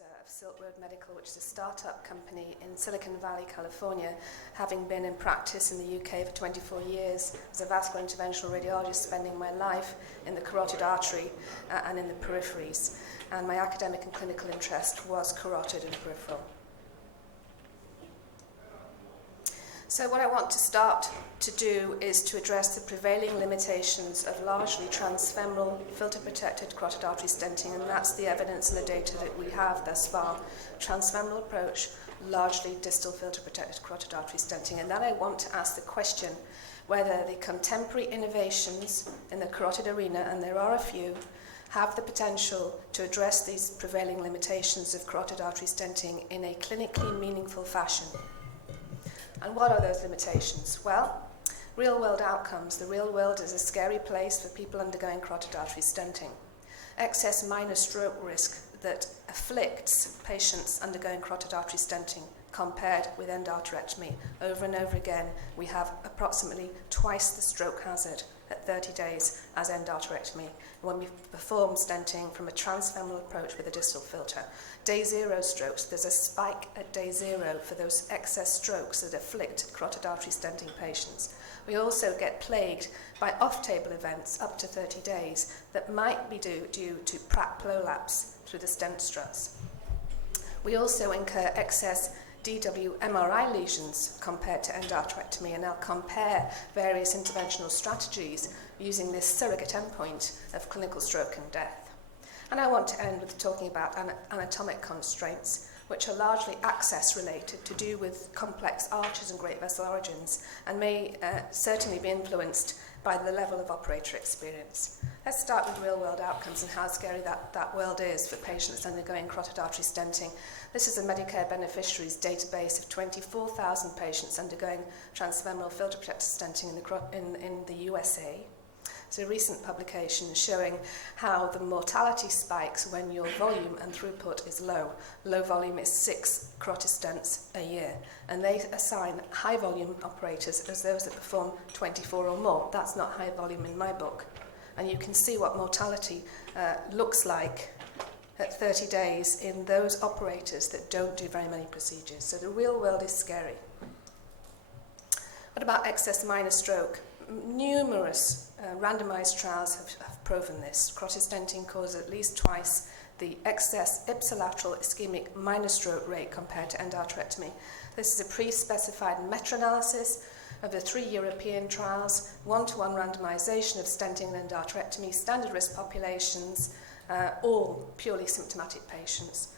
of Silk Road Medical, which is a startup company in Silicon Valley, California, having been in practice in the UK for 24 years as a vascular interventional radiologist, spending my life in the carotid artery and in the peripheries. And my academic and clinical interest was carotid and peripheral. So what I want to start to do is to address the prevailing limitations of largely transfemoral filter-protected carotid artery stenting, and that's the evidence and the data that we have thus far. Transfemoral approach, largely distal filter-protected carotid artery stenting. And then I want to ask the question whether the contemporary innovations in the carotid arena, and there are a few, have the potential to address these prevailing limitations of carotid artery stenting in a clinically meaningful fashion. And what are those limitations? Well, real-world outcomes. The real world is a scary place for people undergoing carotid artery stenting. Excess minor stroke risk that afflicts patients undergoing carotid artery stenting compared with endarterectomy. Over and over again, we have approximately twice the stroke hazard at 30 days as endarterectomy when we perform stenting from a transfemoral approach with a distal filter. Day zero strokes, there's a spike at day zero for those excess strokes that afflict carotid artery stenting patients. We also get plagued by off-table events up to 30 days that might be due to Pratt prolapse through the stent struts. We also incur excess DW MRI lesions compared to endarterectomy, and I'll compare various interventional strategies using this surrogate endpoint of clinical stroke and death. And I want to end with talking about anatomic constraints, which are largely access related, to do with complex arches and great vessel origins, and may certainly be influenced by the level of operator experience. Let's start with real-world outcomes and how scary that world is for patients undergoing carotid artery stenting. This is a Medicare beneficiaries database of 24,000 patients undergoing transfemoral filter-protected stenting in the USA. It's a recent publication showing how the mortality spikes when your volume and throughput is low. Low volume is 6 carotid stents a year, and they assign high volume operators as those that perform 24 or more. That's not high volume in my book. And you can see what mortality looks like at 30 days in those operators that don't do very many procedures. So the real world is scary. What about excess minor stroke? Numerous randomized trials have proven this. Carotid stenting causes at least twice the excess ipsilateral ischemic minor stroke rate compared to endarterectomy. This is a pre-specified meta-analysis of the 3 European trials, one-to-one randomization of stenting and endarterectomy, standard risk populations, all purely symptomatic patients.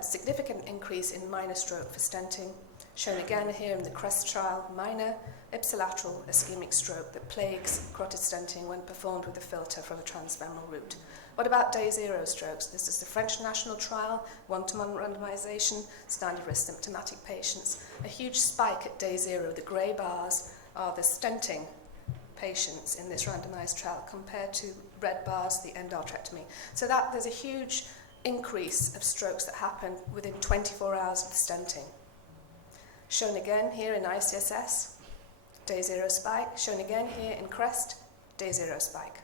Significant increase in minor stroke for stenting, shown again here in the CREST trial, minor ipsilateral ischemic stroke that plagues carotid stenting when performed with a filter from a transfemoral route. What about day zero strokes? This is the French national trial, one-to-one randomization, standard risk symptomatic patients. A huge spike at day zero. The grey bars are the stenting patients in this randomized trial compared to red bars, the endarterectomy. So there's a huge increase of strokes that happen within 24 hours of the stenting. Shown again here in ICSS, day zero spike. Shown again here in CREST, day zero spike.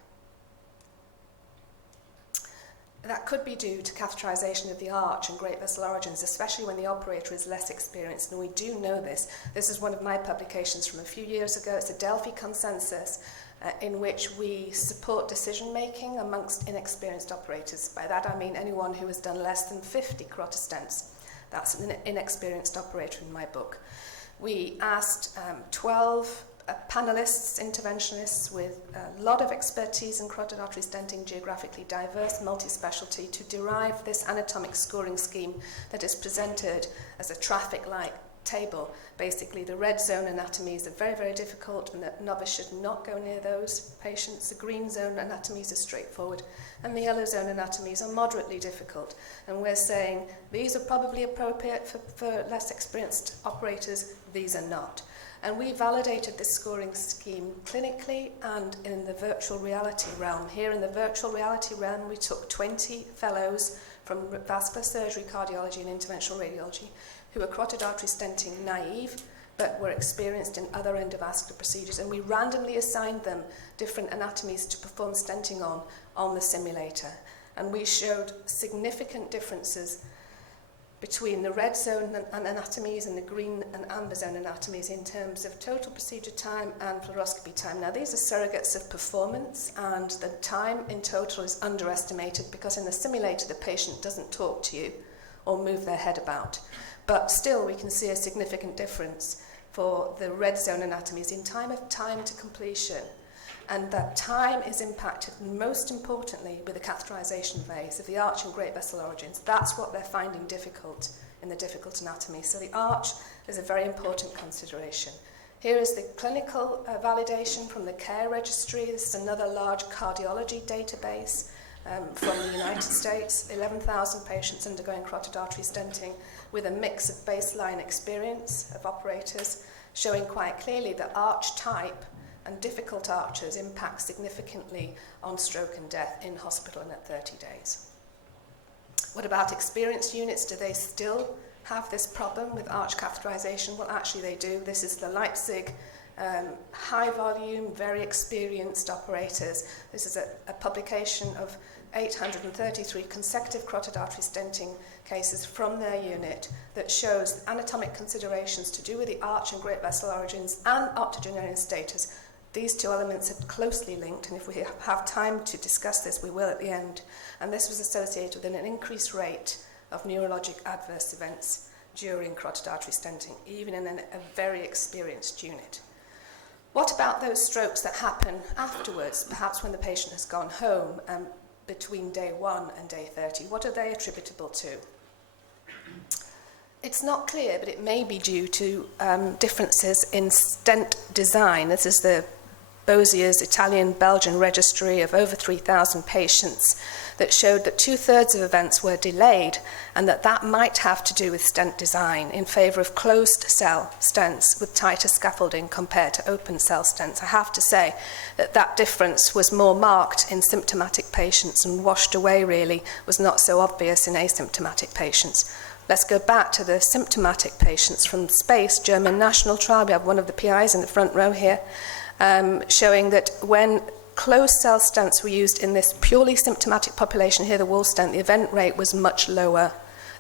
That could be due to catheterization of the arch and great vessel origins, especially when the operator is less experienced, and we do know this. This is one of my publications from a few years ago. It's a Delphi consensus in which we support decision-making amongst inexperienced operators. By that I mean anyone who has done less than 50 carotid stents. That's an inexperienced operator in my book. We asked 12 panelists, interventionists with a lot of expertise in carotid artery stenting, geographically diverse, multi-specialty, to derive this anatomic scoring scheme that is presented as a traffic light table. Basically, the red zone anatomies are very, very difficult, and the novice should not go near those patients. The green zone anatomies are straightforward, and the yellow zone anatomies are moderately difficult. And we're saying these are probably appropriate for less experienced operators, these are not. And we validated this scoring scheme clinically and in the virtual reality realm. Here in the virtual reality realm, we took 20 fellows from vascular surgery, cardiology, and interventional radiology who were carotid artery stenting naive, but were experienced in other endovascular procedures, and we randomly assigned them different anatomies to perform stenting on the simulator. And we showed significant differences between the red zone anatomies and the green and amber zone anatomies in terms of total procedure time and fluoroscopy time. Now, these are surrogates of performance, and the time in total is underestimated because in the simulator the patient doesn't talk to you or move their head about. But still, we can see a significant difference for the red zone anatomies in time to completion. And that time is impacted most importantly with the catheterization phase of the arch and great vessel origins. That's what they're finding difficult in the difficult anatomy. So the arch is a very important consideration. Here is the clinical validation from the CARE registry. This is another large cardiology database from the United States. 11,000 patients undergoing carotid artery stenting with a mix of baseline experience of operators, showing quite clearly that arch type and difficult arches impact significantly on stroke and death in hospital and at 30 days. What about experienced units? Do they still have this problem with arch catheterization? Well, actually they do. This is the Leipzig high volume, very experienced operators. This is a publication of 833 consecutive carotid artery stenting cases from their unit that shows anatomic considerations to do with the arch and great vessel origins and octogenarian status. These two elements are closely linked, and if we have time to discuss this, we will at the end. And this was associated with an increased rate of neurologic adverse events during carotid artery stenting, even in a very experienced unit. What about those strokes that happen afterwards, perhaps when the patient has gone home between day 1 and day 30? What are they attributable to? It's not clear, but it may be due to differences in stent design. This is the Bosier's Italian-Belgian registry of over 3,000 patients that showed that 2/3 of events were delayed, and that might have to do with stent design in favour of closed cell stents with tighter scaffolding compared to open cell stents. I have to say that difference was more marked in symptomatic patients and washed away really, was not so obvious in asymptomatic patients. Let's go back to the symptomatic patients from SPACE, German national trial. We have one of the PIs in the front row here, showing that when closed cell stents were used in this purely symptomatic population, here the wall stent, the event rate was much lower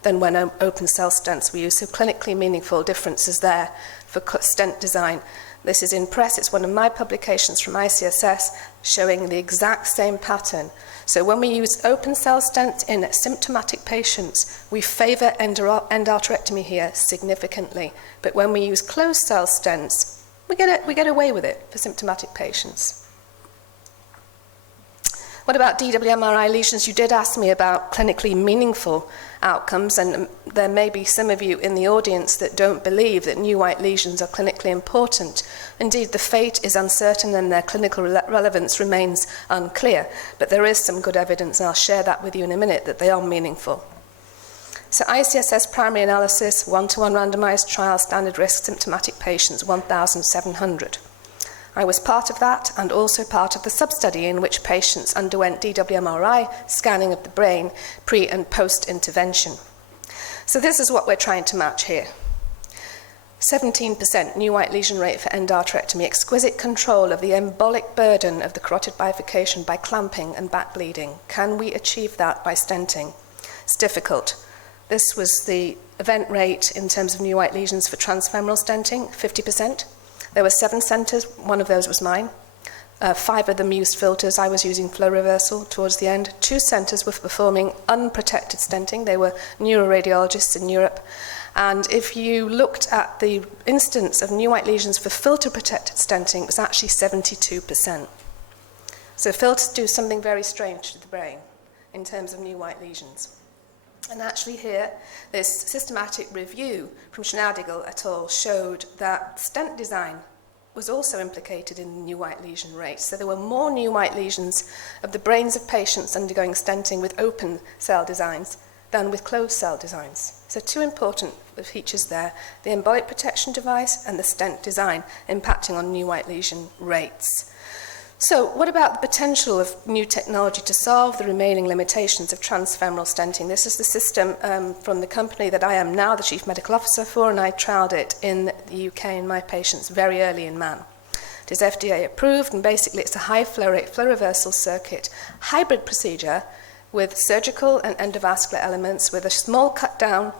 than when open cell stents were used. So clinically meaningful differences there for stent design. This is in press. It's one of my publications from ICSS showing the exact same pattern. So when we use open cell stents in symptomatic patients, we favour end arterectomy here significantly. But when we use closed cell stents, we get away with it for symptomatic patients. What about DWMRI lesions? You did ask me about clinically meaningful outcomes, and there may be some of you in the audience that don't believe that new white lesions are clinically important. Indeed, the fate is uncertain and their clinical relevance remains unclear, but there is some good evidence, and I'll share that with you in a minute, that they are meaningful. So ICSS primary analysis, 1-to-1 randomized trial, standard risk symptomatic patients, 1,700. I was part of that and also part of the sub-study in which patients underwent DWMRI scanning of the brain pre and post-intervention. So this is what we're trying to match here. 17% new white lesion rate for endarterectomy, exquisite control of the embolic burden of the carotid bifurcation by clamping and back bleeding. Can we achieve that by stenting? It's difficult. This was the event rate in terms of new white lesions for transfemoral stenting, 50%. There were 7 centres, one of those was mine. 5 of them used filters. I was using flow reversal towards the end. 2 centres were performing unprotected stenting. They were neuroradiologists in Europe. And if you looked at the instance of new white lesions for filter-protected stenting, it was actually 72%. So filters do something very strange to the brain in terms of new white lesions. And actually here, this systematic review from Schneidigl et al. Showed that stent design was also implicated in the new white lesion rates. So there were more new white lesions of the brains of patients undergoing stenting with open cell designs than with closed cell designs. So 2 important features there, the embolic protection device and the stent design impacting on new white lesion rates. So what about the potential of new technology to solve the remaining limitations of transfemoral stenting? This is the system from the company that I am now the Chief Medical Officer for, and I trialled it in the UK in my patients very early in man. It is FDA approved, and basically it's a high flow rate flow reversal circuit hybrid procedure with surgical and endovascular elements, with a small cut down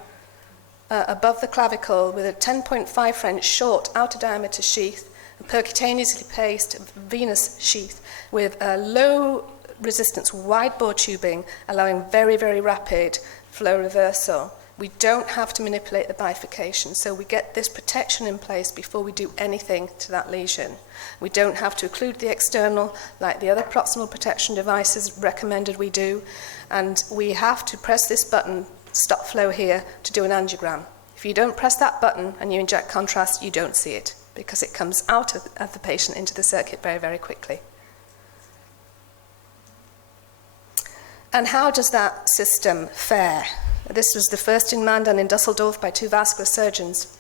above the clavicle with a 10.5 French short outer diameter sheath, a percutaneously placed venous sheath with a low resistance wide bore tubing, allowing very, very rapid flow reversal. We don't have to manipulate the bifurcation, so we get this protection in place before we do anything to that lesion. We don't have to occlude the external like the other proximal protection devices recommended we do, and we have to press this button, stop flow here, to do an angiogram. If you don't press that button and you inject contrast, you don't see it, because it comes out of the patient into the circuit very, very quickly. And how does that system fare? This was the first in man done in Dusseldorf by 2 vascular surgeons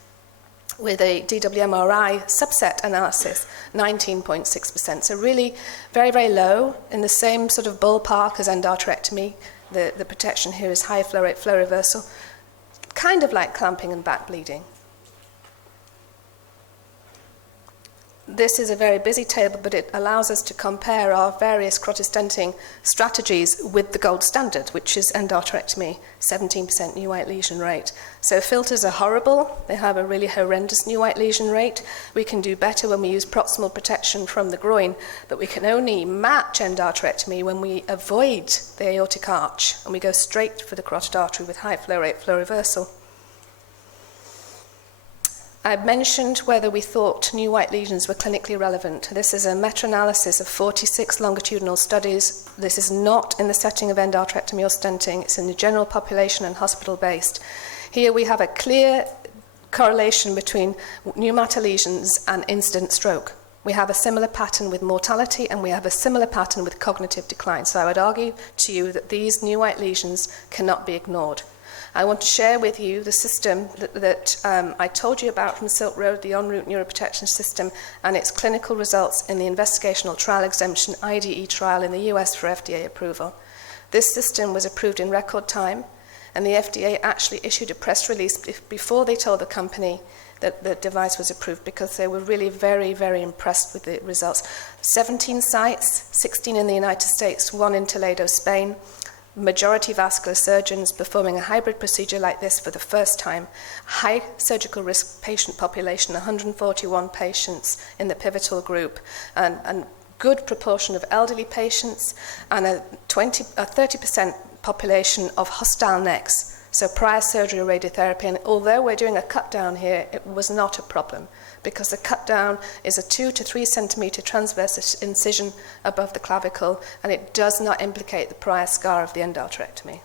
with a DWMRI subset analysis, 19.6%. So really very, very low, in the same sort of ballpark as endarterectomy. The protection here is high flow rate, flow reversal, kind of like clamping and back bleeding. This is a very busy table, but it allows us to compare our various carotid stenting strategies with the gold standard, which is endarterectomy, 17% new white lesion rate. So filters are horrible. They have a really horrendous new white lesion rate. We can do better when we use proximal protection from the groin, but we can only match endarterectomy when we avoid the aortic arch and we go straight for the carotid artery with high flow rate, flow reversal. I mentioned whether we thought new white lesions were clinically relevant. This is a meta-analysis of 46 longitudinal studies. This is not in the setting of endarterectomy or stenting. It's in the general population and hospital-based. Here we have a clear correlation between new matter lesions and incident stroke. We have a similar pattern with mortality, and we have a similar pattern with cognitive decline. So I would argue to you that these new white lesions cannot be ignored. I want to share with you the system that I told you about from Silk Road, the en route neuroprotection system, and its clinical results in the investigational trial exemption IDE trial in the US for FDA approval. This system was approved in record time, and the FDA actually issued a press release before they told the company that the device was approved, because they were really very, very impressed with the results. 17 sites, 16 in the United States, 1 in Toledo, Spain. Majority vascular surgeons performing a hybrid procedure like this for the first time. High surgical risk patient population, 141 patients in the pivotal group, and good proportion of elderly patients, and a 30% population of hostile necks, so prior surgery or radiotherapy. And although we're doing a cut down here, it was not a problem, because the cut down is a 2 to 3 centimeter transverse incision above the clavicle, and it does not implicate the prior scar of the endarterectomy.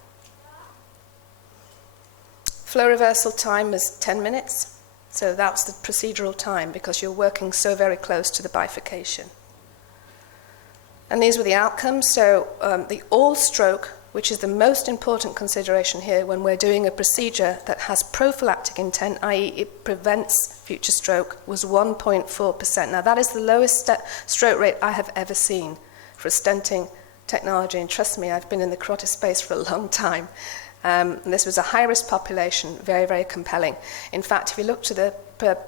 Flow reversal time is 10 minutes, so that's the procedural time, because you're working so very close to the bifurcation. And these were the outcomes. So the all stroke, which is the most important consideration here when we're doing a procedure that has prophylactic intent, i.e. it prevents future stroke, was 1.4%. Now that is the lowest stroke rate I have ever seen for a stenting technology, and trust me, I've been in the carotid space for a long time. This was a high-risk population, very, very compelling. In fact, if you look to the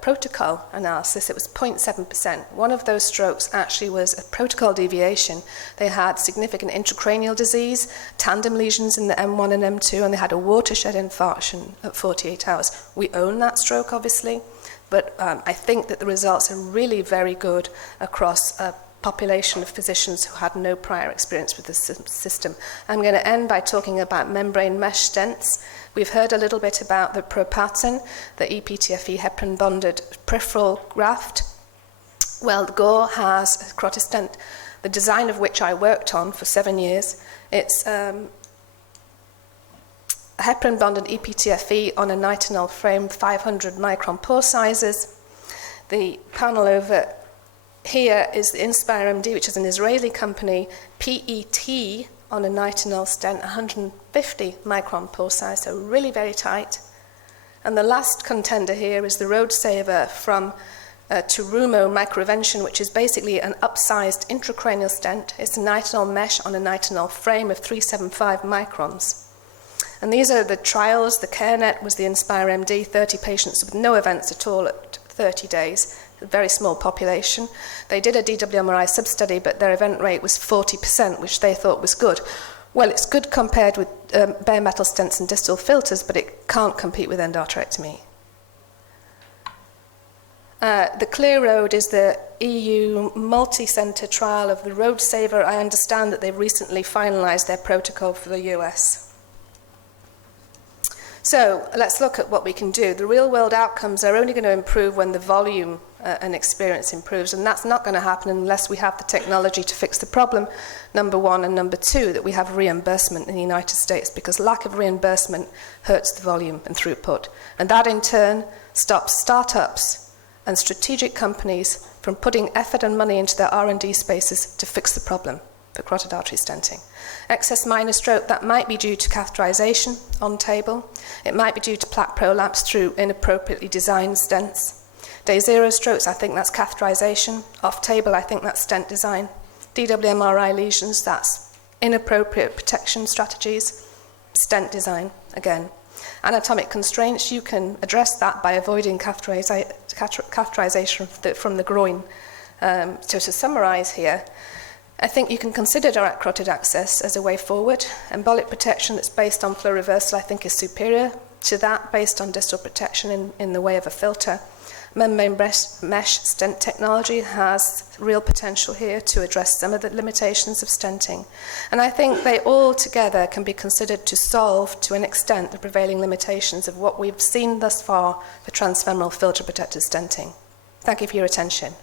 protocol analysis, it was 0.7%. One of those strokes actually was a protocol deviation. They had significant intracranial disease, tandem lesions in the M1 and M2, and they had a watershed infarction at 48 hours. We own that stroke, obviously, but I think that the results are really very good across a population of physicians who had no prior experience with the system. I'm going to end by talking about membrane mesh stents. We've heard a little bit about the Propatten, the EPTFE heparin bonded peripheral graft. Well, Gore has a carotid stent, the design of which I worked on for 7 years. It's a heparin bonded EPTFE on a nitinol frame, 500 micron pore sizes. The panel over here is the Inspire MD, which is an Israeli company, PET on a nitinol stent, 150 micron pore size, so really very tight. And the last contender here is the Road Saver from Terumo Microvention, which is basically an upsized intracranial stent. It's a nitinol mesh on a nitinol frame of 375 microns. And these are the trials. The CareNet was the Inspire MD, 30 patients with no events at all at 30 days. A very small population. They did a DWMRI sub-study, but their event rate was 40%, which they thought was good. Well, it's good compared with bare metal stents and distal filters, but it can't compete with endarterectomy. The Clear Road is the EU multi-centre trial of the Road Saver. I understand that they've recently finalised their protocol for the US. So let's look at what we can do. The real-world outcomes are only going to improve when the volume and experience improves, and that's not going to happen unless we have the technology to fix the problem, number one, and number two, that we have reimbursement in the United States, because lack of reimbursement hurts the volume and throughput. And that in turn stops startups and strategic companies from putting effort and money into their R&D spaces to fix the problem for carotid artery stenting. Excess minor stroke, that might be due to catheterization on table. It might be due to plaque prolapse through inappropriately designed stents. Day zero strokes, I think that's catheterization. Off table, I think that's stent design. DWMRI lesions, that's inappropriate protection strategies. Stent design, again. Anatomic constraints, you can address that by avoiding catheterization from the groin. So to summarize here, I think you can consider direct carotid access as a way forward. Embolic protection that's based on flow reversal, I think, is superior to that based on distal protection in the way of a filter. Membrane mesh stent technology has real potential here to address some of the limitations of stenting. And I think they all together can be considered to solve, to an extent, the prevailing limitations of what we've seen thus far for transfemoral filter-protected stenting. Thank you for your attention.